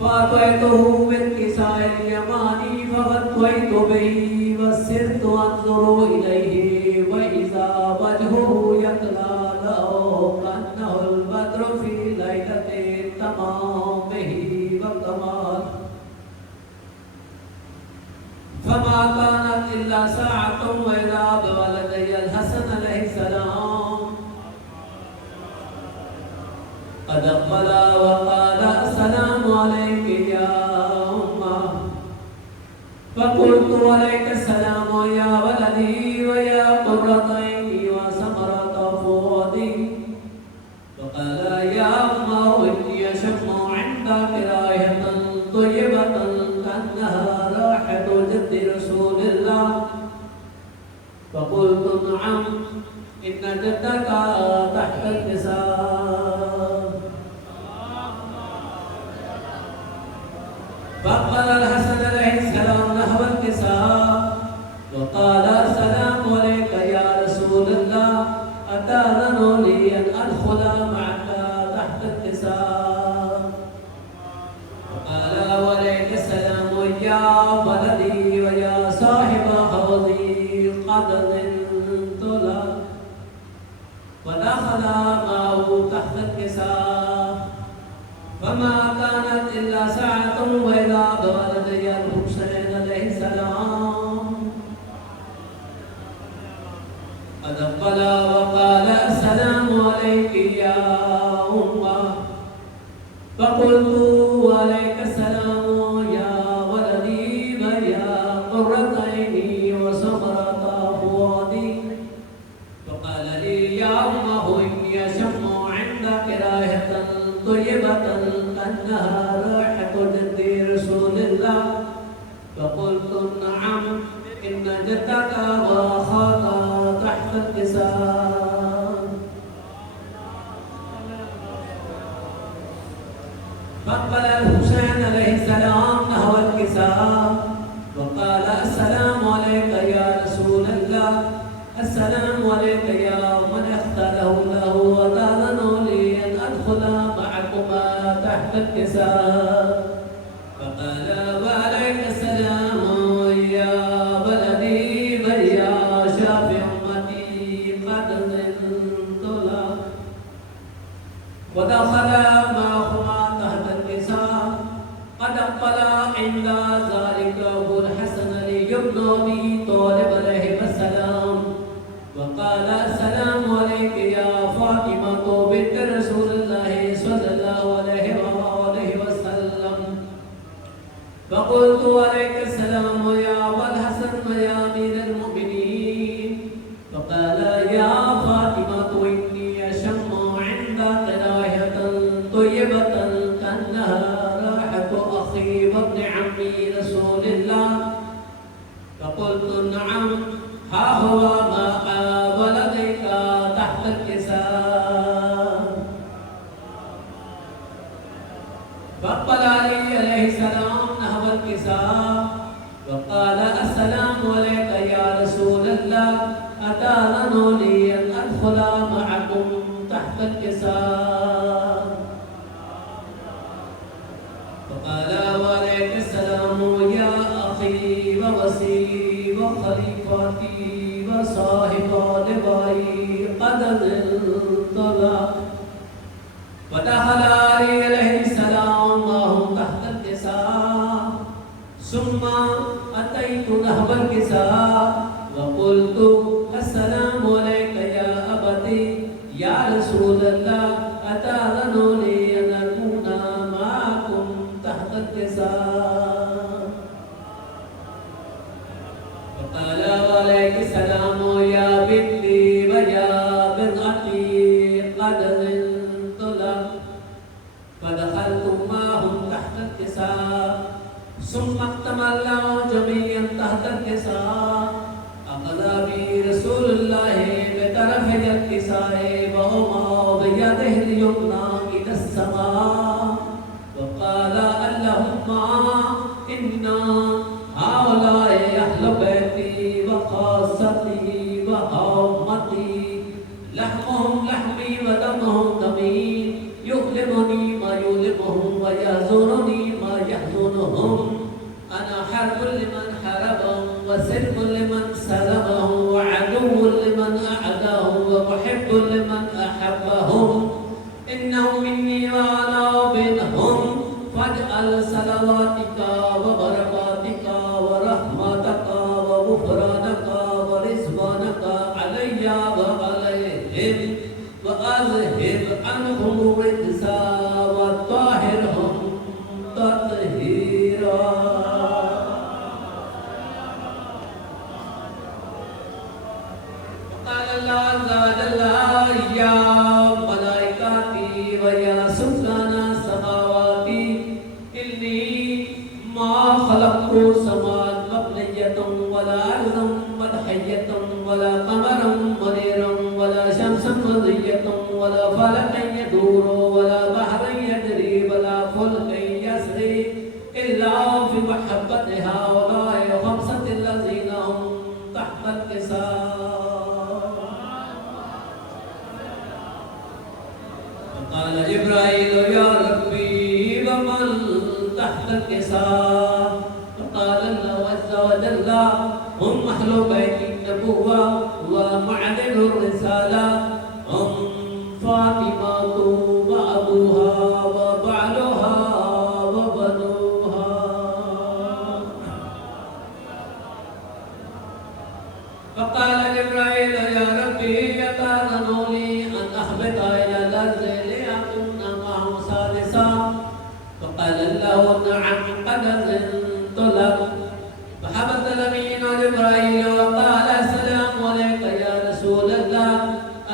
فأتيته بالكساء اليماني فغطيت به وسرت أنظر إليه وإذا وجهه يتلألأ كأنه البدر في ليلة تمامه وكمال. فما كانت إلا ساعة وإذا بولدي الحسن عليه السلام قد أقبل وقال السلام عليك يا أمه. فقلت عليك السلام يا ولدي ويا قرة عيني وثمرة فؤادي. فقال يا أمه إني أشم عندك رائحة طيبة كأنها رائحة جد رسول الله. فقلت نعم إن جدك تحت النساء. فأقبل الحسن عليه السلام نحو الكساء وقال السلام عليك يا رسول الله أتأذن لي أن أدخل معك تحت الكساء. فقال وعليك السلام يا ولدي ويا صاحب حوضي قد ظننت لك. ودخل معه تحت الكساء فما كانت إلا ساعة وإذا بولدي الحسين عليه السلام قد أقبل وقال السلام عليك يا أمه. فقلت وعليك السلام يا ولدي ويا قرة عيني وثمرة فؤادي. فقال لي يا أمه إني أشم عندك رائحة طيبة كأنها رائحة جد رسول الله. فقلت نعم إن جدك وأخاك تحت الكساء. فأقبل الحسين عليه السلام نحو الكساء وقال السلام عليك يا رسول الله. السلام عليك يا من اختاره الله وتأذن لي أن أدخل معكما تحت الكساء. فقال وعليك السلام يا ولدي ويا شافع أمتي قد ظننت لك. ودخل معهما تحت الكساء. قد أقبل عند ذلك أبو الحسن علي بن أبي طالب عليه السلام وقال السلام عليك يا فاطمة بنت رسول الله صلى الله عليه وآله وسلم. فقلت عليك السلام يا أبا الحسن ويا أمير المؤمنين. فقال يا فاطمة إني أشم عندك رائحة طيبة كأنها رائحة أخي وابن عمي رسول الله. فقلت نعم ها هو ما ولديك تحت الكساء. فأقبل علي عليه السلام نحو الكساء وقال السلام عليك يا رسول الله أتأذن لي أن أدخل معكم تحت الكساء. فقال وعليك السلام يا أخي ووسيلي وخليفتي وصاحب لقائي قد ظننت لك. ودخل علي عليه السلام وهم تحت الكساء. ثم أتيت نحو الكساء وقلت السلام عليك يا أبتي يا رسول الله أتأذن لي أن أكون معكم تحت الكساء. فقال وعليك السلام يا بنتي ويا بنتي قد ظننت لك. فدخلت معهم تحت الكساء. ثم اكتملنا جميعا تحت الكساء. أخذ بي رسول الله بطرفي الكساء وهما بيده اليمنى إلى السماء وقال اللهم إن هؤلاء أهل بيتي وخاصتي وعامتي لحمهم لحمي ودمهم دمي يؤلمني ما يؤلمهم ويحزنني ما وسلم لمن سلمهم وعدو لمن أعداهم ومحب لمن أحبهم إنهم مني وأنا منهم فاجعل صلواتك وبركاتك ورحمتك وغفرانك ورضوانك علي وعليهم وأذهب عنهم الرجس وطهرهم تطهيرا. وقال الله عز وجل يا ملائكتي ويا سكان السماوات إني ما خلقت سماء مبنية ولا أرضا مدحية ولا قمرا منيرا ولا شمسا مضية ولا فلكا يدور ولا بحرا يجري ولا فلكا يسري إلا في محبة هؤلاء خمسة الذين هم تحت الكساء. قال جبرائيل يا ربي ومن تحت الكساء؟ فقال الله عز وجل هم أهل بيت النبوة ومعدن الرسالة هم فاطمة وأبوها وبعلها وبنوها. فقال جبرائيل يا ربي يتأذن لي أن أهبط إلى الأرض لأكون معهم سادسا؟ فقال الله نعم قد أذنت لك. فحبط الأمين جبرائيل وقال السلام عليك يا رسول الله.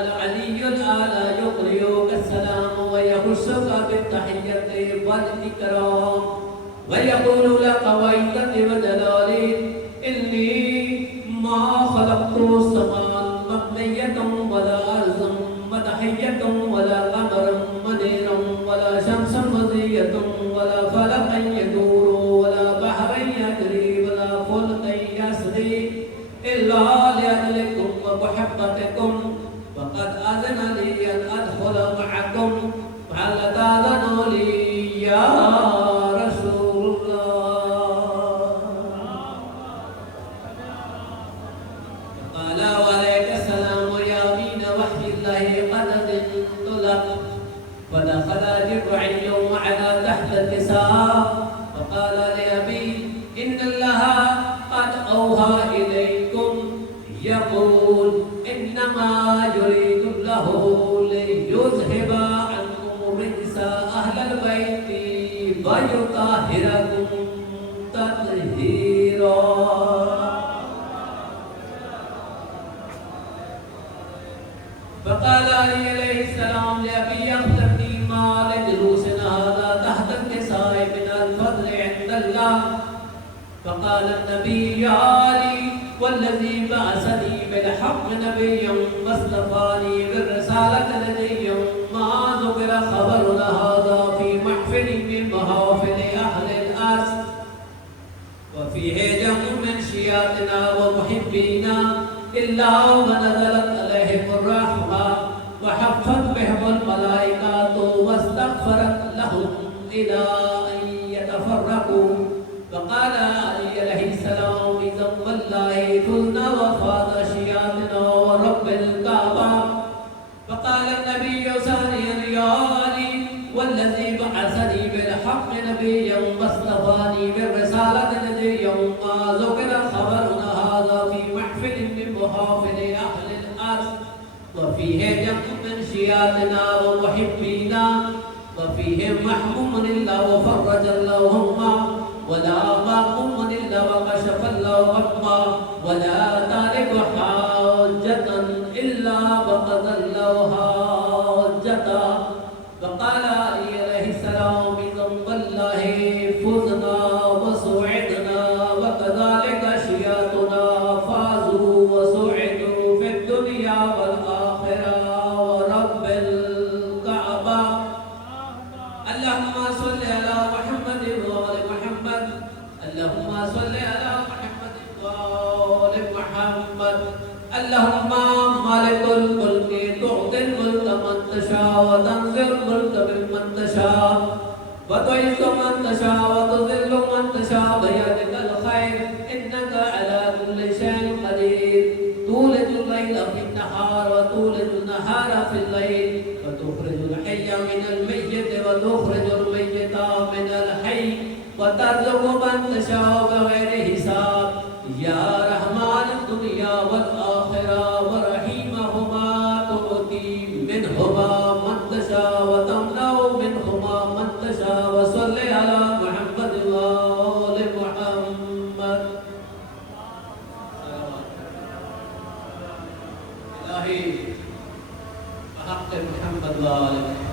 العلي الأعلى يقرئك السلام ويخصك بالتحية والإكرام ويقول لك وعزتي وجلالي إني ما خلقت سماء مبنية ولا أرضا مدحية ولا قمرا منيرا ولا شمسا مضية ولا فلكا يدور ولا بحرا يجري ولا فلكا يسري إلا لأجلكم ومحبتكم وقد أذن لي أن أدخل معكم فهل تأذن لي يا رسول الله؟ قال وعليك السلام يا أمين وحي الله قد أذنت لك. فدخل جبريل معنا تحت الكساء فقال لأبي إن الله قد أوحى إليكم يقول إنما يريد الله ليذهب عنكم الرجس أهل البيت ويطهركم تطهيرا. فقال علي عليه السلام لأبي أخبرني ما لجلوسنا هذا تحت الكساء من الفضل عند الله. فقال النبي يا علي والذي بعثني بالحق نبيا واصطفاني بالرسالة نبيا ما ذكر خبرنا هذا في محفل من محافل أهل الأرض وفيه جمع من شيعتنا ومحبينا إلا ونزلت عليهم الرحمة وحفت بهم الملائكة واستغفرت لهم إلى أن يتفرقوا. فقال علي عليه السلام بذنب الله فزنا وفاض شيعتنا ورب الكعبة. فقال النبي ثانيا يا علي والذي بعثني بالحق نبيا واصطفاني بالرسالة نبيا ما ذكر خبرنا هذا في محفل من محافل أهل الأرض وفيه جمع من شيعتنا ومحبينا وفيهم محموم إلا وفرج الله همه ولا مقوم إلا وكشف الله غمه ولا تارك حاجة إلا وقضى الله حاجته. فقال علي عليه السلام بذنب الله فزنا وسعدنا وكذلك شيعتنا فازوا وسعدوا في الدنيا والآخرة ورب الكعبة. اللهم صل على محمد وآل محمد. اللهم صل على محمد وآل محمد. اللهم مالك الملك تؤتي الملك من تشاء وتنزع الملك ممن تشاء وتعز من تشاء وتذل من تشاء بيدك الخير إنك على كل شيء قدير تولج الليل في النهار وتولج النهار في الليل وتخرج الحي من الميت وتخرج الميت من الحي وترزق من تشاء بغير حساب يا رحمن الدنيا والآخرة ورحيمهما تؤتي منهما من تشاء وتمنع منهما من تشاء وصل على محمد وآل محمد إلهي بحق محمد وآل محمد